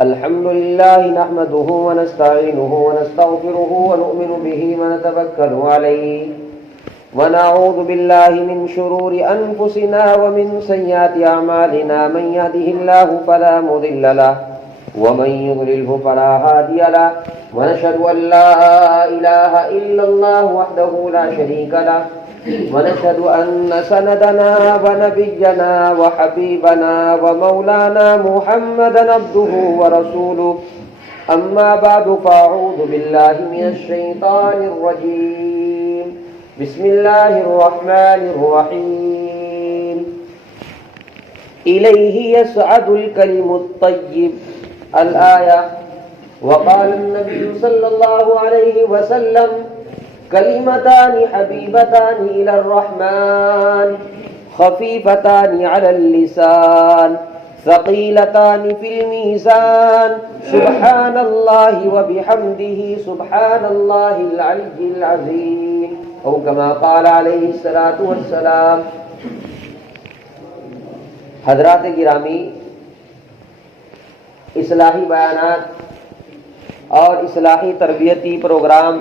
الحمد لله نحمده ونستعينه ونستغفره ونؤمن به ونتوكل عليه ونعوذ بالله من شرور أنفسنا ومن سيئات أعمالنا من يهده الله فلا مضل له ومن يضلله فلا هادي له ونشهد أن لا إله إلا الله وحده لا شريك له ونشهد أن سندنا ونبينا وحبيبنا ومولانا محمدا عبده ورسوله أما بعد فأعوذ بالله من الشيطان الرجيم بسم الله الرحمن الرحيم إليه يصعد الكلم الطيب الآية وقال النبي صلى الله عليه وسلم كلمتان حبيبتان إلى الرحمن خفيفتان على اللسان ثقيلتان في الميزان سبحان الله وبحمده سبحان الله العلي العظيم أو كما قال عليه الصلاة والسلام. حضرات گرامی، اصلاحی بیانات اور اصلاحی تربیتی پروگرام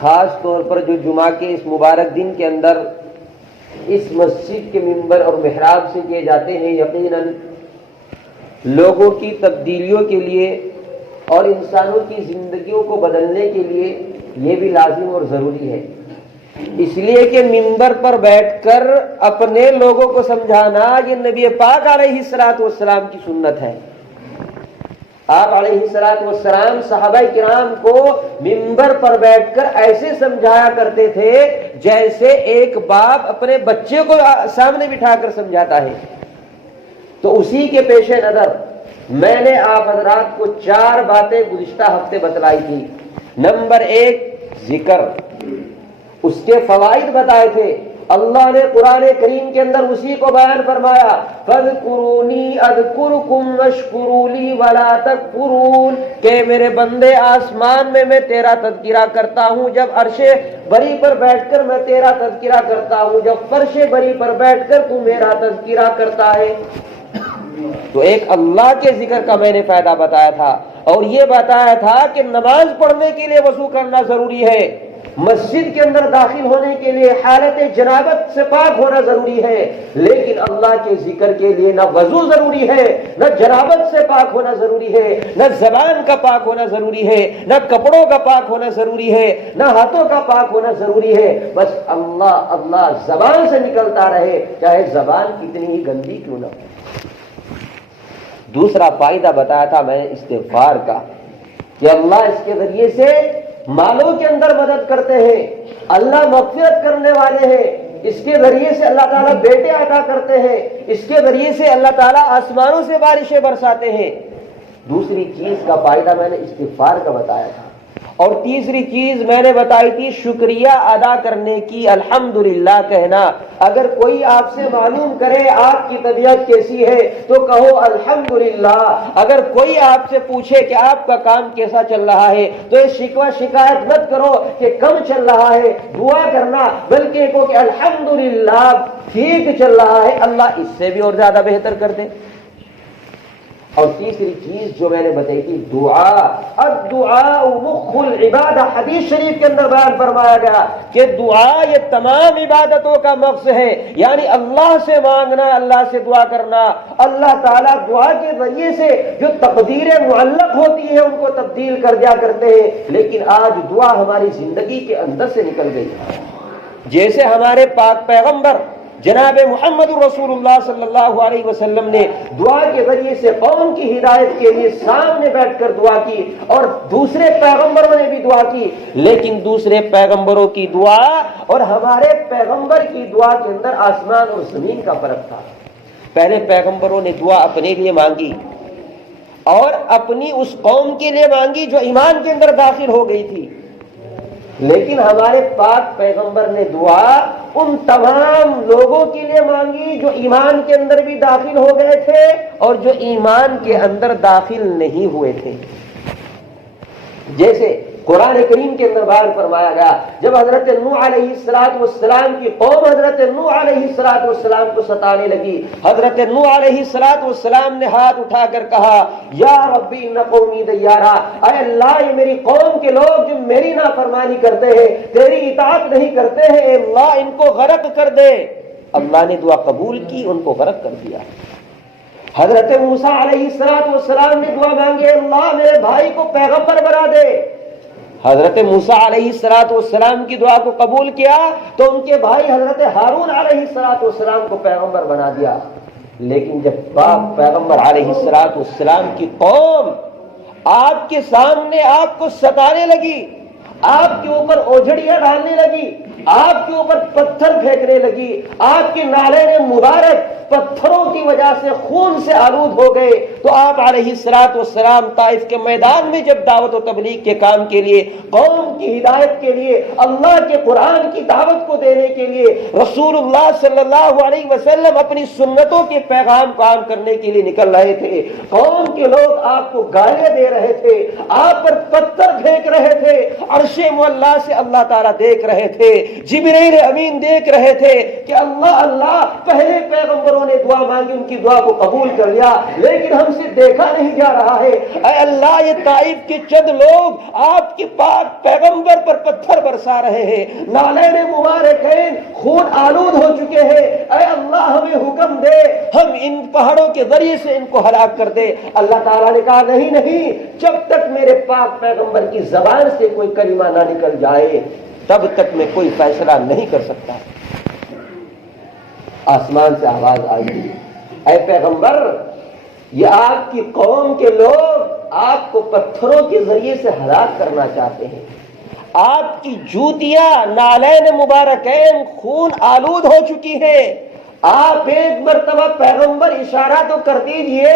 خاص طور پر جو جمعہ کے اس مبارک دن کے اندر اس مسجد کے منبر اور محراب سے کیے جاتے ہیں، یقیناً لوگوں کی تبدیلیوں کے لیے اور انسانوں کی زندگیوں کو بدلنے کے لیے یہ بھی لازم اور ضروری ہے. اس لیے کہ منبر پر بیٹھ کر اپنے لوگوں کو سمجھانا یہ نبی پاک علیہ الصلوۃ والسلام کی سنت ہے. آپ علیہ الصلوۃ والسلام صحابہ کرام کو منبر پر بیٹھ کر ایسے سمجھایا کرتے تھے جیسے ایک باپ اپنے بچے کو سامنے بٹھا کر سمجھاتا ہے. تو اسی کے پیش نظر میں نے آپ حضرات کو 4 باتیں گزشتہ ہفتے بتلائی تھی. نمبر 1 ذکر، اس کے فوائد بتائے تھے. اللہ نے قرآن کریم کے اندر اسی کو بیان فرمایا، فَاذْكُرُونِي أَذْكُرْكُمْ وَاشْكُرُوا لِي وَلَا تَكْفُرُونَ، کہ میرے بندے آسمان میں تیرا تذکرہ کرتا ہوں جب عرش بری پر بیٹھ کر میں تیرا تذکرہ کرتا ہوں، جب فرش بری پر بیٹھ کر تو میرا تذکرہ کرتا ہے. تو ایک اللہ کے ذکر کا میں نے فائدہ بتایا تھا، اور یہ بتایا تھا کہ نماز پڑھنے کے لیے وضو کرنا ضروری ہے، مسجد کے اندر داخل ہونے کے لیے حالت جنابت سے پاک ہونا ضروری ہے، لیکن اللہ کے ذکر کے لیے نہ وضو ضروری ہے، نہ جنابت سے پاک ہونا ضروری ہے، نہ زبان کا پاک ہونا ضروری ہے، نہ کپڑوں کا پاک ہونا ضروری ہے، نہ ہاتھوں کا پاک ہونا ضروری ہے. بس اللہ اللہ زبان سے نکلتا رہے، چاہے زبان کتنی ہی گندی کیوں نہ ہو. دوسرا فائدہ بتایا تھا میں نے استغفار کا، کہ اللہ اس کے ذریعے سے مالوں کے اندر مدد کرتے ہیں، اللہ مغفرت کرنے والے ہیں، اس کے ذریعے سے اللہ تعالیٰ بیٹے عطا کرتے ہیں، اس کے ذریعے سے اللہ تعالیٰ آسمانوں سے بارشیں برساتے ہیں. دوسری چیز کا فائدہ میں نے استغفار کا بتایا تھا. اور تیسری چیز میں نے بتائی تھی شکریہ ادا کرنے کی، الحمدللہ کہنا. اگر کوئی آپ سے معلوم کرے آپ کی طبیعت کیسی ہے تو کہو الحمدللہ. اگر کوئی آپ سے پوچھے کہ آپ کا کام کیسا چل رہا ہے تو یہ شکوہ شکایت مت کرو کہ کم چل رہا ہے، دعا کرنا، بلکہ کہو کہ الحمدللہ ٹھیک چل رہا ہے، اللہ اس سے بھی اور زیادہ بہتر کر دے. اور تیسری چیز جو میں نے بتائی تھی دعا، الدعاء مخ العبادہ. حدیث شریف کے اندر بیان فرمایا گیا کہ دعا یہ تمام عبادتوں کا مغز ہے، یعنی اللہ سے مانگنا، اللہ سے دعا کرنا. اللہ تعالیٰ دعا کے ذریعے سے جو تقدیریں معلق ہوتی ہیں ان کو تبدیل کر دیا کرتے ہیں. لیکن آج دعا ہماری زندگی کے اندر سے نکل گئی. جیسے ہمارے پاک پیغمبر جناب محمد رسول اللہ صلی اللہ علیہ وسلم نے دعا کے ذریعے سے قوم کی ہدایت کے لیے سامنے بیٹھ کر دعا کی، اور دوسرے پیغمبروں نے بھی دعا کی. لیکن دوسرے پیغمبروں کی دعا اور ہمارے پیغمبر کی دعا کے اندر آسمان اور زمین کا فرق تھا. پہلے پیغمبروں نے دعا اپنے لیے مانگی اور اپنی اس قوم کے لیے مانگی جو ایمان کے اندر داخل ہو گئی تھی، لیکن ہمارے پاک پیغمبر نے دعا ان تمام لوگوں کے لیے مانگی جو ایمان کے اندر بھی داخل ہو گئے تھے اور جو ایمان کے اندر داخل نہیں ہوئے تھے. جیسے قرآن کریم کے اندر بیان فرمایا گیا جب حضرت نوح علیہ السلام کی قوم حضرت نوح علیہ السلام کو ستانے لگی، حضرت نوح علیہ السلام نے ہاتھ اٹھا کر کہا یا ربی ان قومی دیارا، اے اللہ یہ میری قوم کے لوگ جو میری نافرمانی کرتے ہیں، تیری اطاعت نہیں کرتے ہیں، اے اللہ ان کو غرق کر دے۔ اللہ نے دعا قبول کی، ان کو غرق کر دیا۔ حضرت موسیٰ علیہ السلام نے دعا مانگی اللہ میرے بھائی کو پیغمبر بنا دے، حضرت موسیٰ علیہ السلام کی دعا کو قبول کیا تو ان کے بھائی حضرت ہارون علیہ السلام کو پیغمبر بنا دیا۔ لیکن جب باپ پیغمبر علیہ السلام کی قوم آپ کے سامنے آپ کو ستانے لگی، آپ کے اوپر اوجھڑیاں ڈالنے لگی، آپ کے اوپر پتھر پھینکنے لگی، آپ کے نالے مبارک پتھروں کی وجہ سے خون سے آلود ہو گئے، تو آپ علیہ السلام طائف کے میدان میں جب دعوت و تبلیغ کے کام کے لیے، قوم کی ہدایت کے لیے، اللہ کے قرآن کی دعوت کو دینے کے لیے، رسول اللہ صلی اللہ علیہ وسلم اپنی سنتوں کے پیغام کو عام کرنے کے لیے نکل رہے تھے، قوم کے لوگ آپ کو گالیاں دے رہے تھے، آپ پر پتھر پھینک رہے تھے، عرش معلیٰ سے اللہ تعالیٰ دیکھ رہے تھے، جبرائیل امین دیکھ رہے تھے کہ اللہ پہلے پیغمبروں نے دعا مانگی، ان کی دعا کو قبول کر لیا، لیکن ہم سے دیکھا نہیں جا رہا ہے۔ اے اللہ یہ طائف کے چند لوگ آپ کے پاک پیغمبر پر پتھر برسا رہے ہیں، نالین مبارکین خون آلود ہو چکے ہیں، اے اللہ ہمیں حکم دے ہم ان پہاڑوں کے ذریعے سے ان کو ہلاک کر دے۔ اللہ تعالیٰ نے کہا نہیں، جب تک میرے پاک پیغمبر کی زبان سے کوئی کلمہ نہ نکل جائے تب تک میں کوئی فیصلہ نہیں کر سکتا۔ آسمان سے آواز آئی اے پیغمبر یہ آپ کی قوم کے لوگ آپ کو پتھروں کے ذریعے سے ہلاک کرنا چاہتے ہیں، آپ کی جوتیاں نالین مبارکین خون آلود ہو چکی ہیں، آپ ایک مرتبہ پیغمبر اشارہ تو کر دیجئے،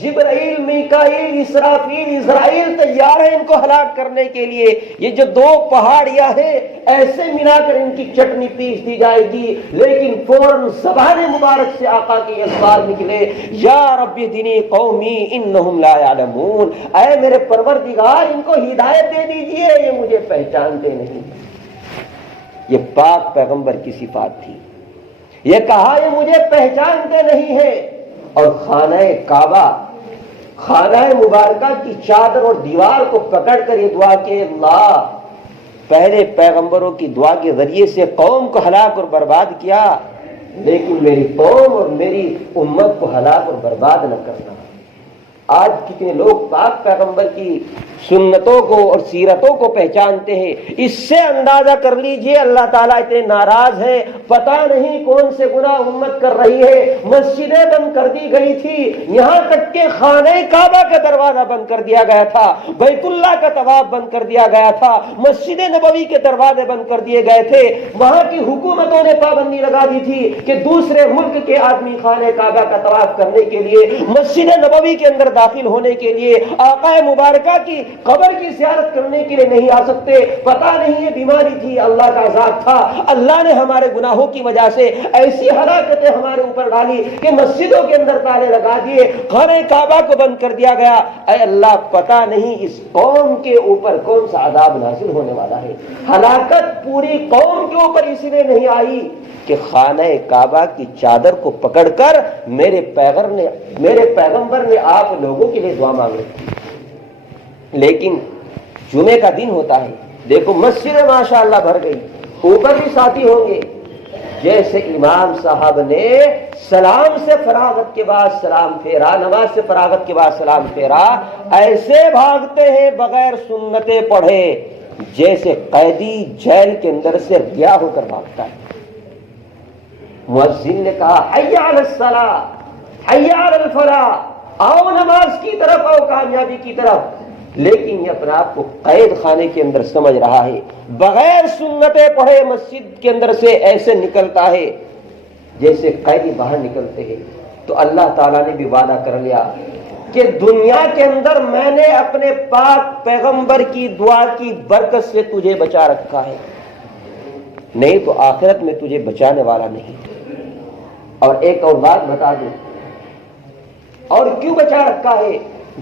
جبرائیل میکائیل اسرافیل اسرائیل تیار ہے ان کو ہلاک کرنے کے لیے، یہ جو دو پہاڑیاں ہیں ایسے ملا کر ان کی چٹنی پیس دی جائے گی، لیکن فوراً زبان مبارک سے آقا کے اسوار نکلے یا رب دینی قومی انہم لا یعلمون، اے میرے پروردگار ان کو ہدایت دے دیجئے یہ مجھے پہچانتے نہیں۔ یہ پاک پیغمبر کی صفات تھی، یہ کہا یہ مجھے پہچانتے نہیں ہیں، اور خانہ مبارکہ کی چادر اور دیوار کو پکڑ کر یہ دعا کہ اللہ پہلے پیغمبروں کی دعا کے ذریعے سے قوم کو ہلاک اور برباد کیا، لیکن میری قوم اور میری امت کو ہلاک اور برباد نہ کرنا۔ آج کتنے لوگ پاک پیغمبر کی سنتوں کو اور سیرتوں کو پہچانتے ہیں، اس سے اندازہ کر لیجئے اللہ تعالیٰ اتنے ناراض ہیں، پتہ نہیں کون سے گناہ امت کر رہی ہے۔ مسجدیں بند کر دی گئی تھی، یہاں تک کہ خانہ کعبہ کا دروازہ بند کر دیا گیا تھا، بیت اللہ کا طواف بند کر دیا گیا تھا، مسجد نبوی کے دروازے بند کر دیے گئے تھے، وہاں کی حکومتوں نے پابندی لگا دی تھی کہ دوسرے ملک کے آدمی خانہ کعبہ کا طواف کرنے کے لیے، مسجد نبوی کے اندر داخل ہونے کے لیے، آقا مبارکہ کی قبر کی زیارت کرنے کے لیے نہیں آ سکتے۔ پتہ نہیں یہ بیماری تھی، اللہ کا عذاب تھا، اللہ نے ہمارے گناہوں کی وجہ سے ایسی ہلاکتیں ہمارے اوپر ڈالی کہ مسجدوں کے اندر تالے لگا دیے، خانہ کعبہ کو بند کر دیا گیا۔ اے اللہ پتہ نہیں اس قوم کے اوپر کون سا عذاب نازل ہونے والا ہے۔ ہلاکت پوری قوم کے اوپر اس لیے نہیں آئی کہ خانہ کعبہ کی چادر کو پکڑ کر میرے پیغمبر نے آپ لوگوں کے لیے دعا مانگی، لیکن جمعے کا دن ہوتا ہے، دیکھو مسجد ماشاءاللہ بھر گئی، اوپر بھی ساتھی ہوں گے، جیسے امام صاحب نے سلام سے فراغت کے بعد سلام پھیرا، نماز سے فراغت کے بعد سلام پھیرا، ایسے بھاگتے ہیں بغیر سنتیں پڑھے جیسے قیدی جیل کے اندر سے رہا ہو کر بھاگتا ہے۔ مؤذن نے کہا حی علی الصلاۃ حی علی الفلاح، آؤ نماز کی طرف، آؤ کامیابی کی طرف، لیکن یہ اپنے آپ کو قید خانے کے اندر سمجھ رہا ہے، بغیر سنتیں پڑھے مسجد کے اندر سے ایسے نکلتا ہے جیسے قیدی باہر نکلتے ہیں۔ تو اللہ تعالیٰ نے بھی وعدہ کر لیا کہ دنیا کے اندر میں نے اپنے پاک پیغمبر کی دعا کی برکت سے تجھے بچا رکھا ہے، نہیں تو آخرت میں تجھے بچانے والا نہیں۔ اور ایک اور بات بتا دوں، اور کیوں بچا رکھا ہے؟